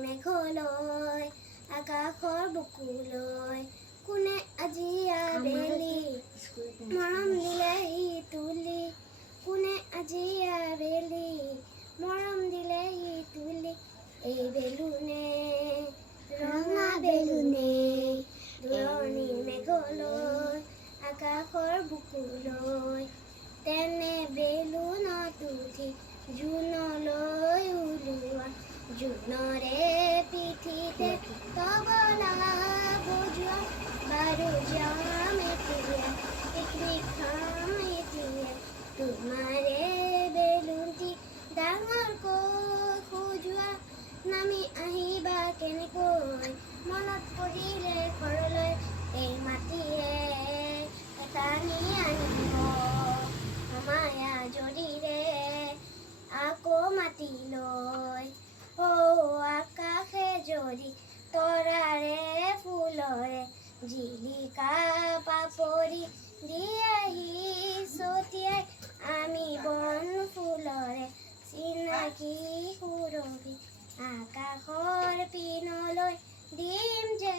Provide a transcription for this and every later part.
মেঘলৈ আকাশৰ বুকুলৈ কোনে আজি আবেলি মৰম দিলেহি তুলি কোনে আজি আবেলি মৰম দিলেহি তুলি এই বেলুনে ৰঙা বেলুনে দূৰণি মেঘলৈ আকাশৰ বুকুলৈ তেনে বেলুনত উঠি জোনলৈ ওলোৱা জোনৰে পিঠিতে তবলা বজোৱা বাৰু যাম এতিয়া পিকনিক খাম এতিয়া তোমাৰে বেলুনটি ডাঙৰকৈ সজোৱা নামি আহিবা কেনেকৈ মনত পৰিলে ঘৰলৈ এই মাটিয়ে টানি আনিব মায়া জৰিৰে আকৌ মাতিলৈ আকাশে জৰি তৰাৰে ফুলৰে জিলিকা পাপৰি দিয়াহি ছটিয়াই আমি বন ফুলৰে চিনাকি সুৰভি আকাশৰ পিনলৈ দিম যে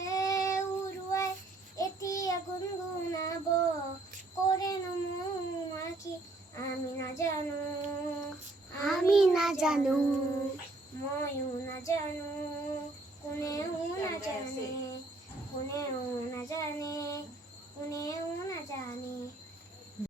উৰুৱাই এতিয়া গুণগুণাব কৰেনো মোৰ আখি আমি নাজানো ময়ো নাজানো কোনেও নাজানে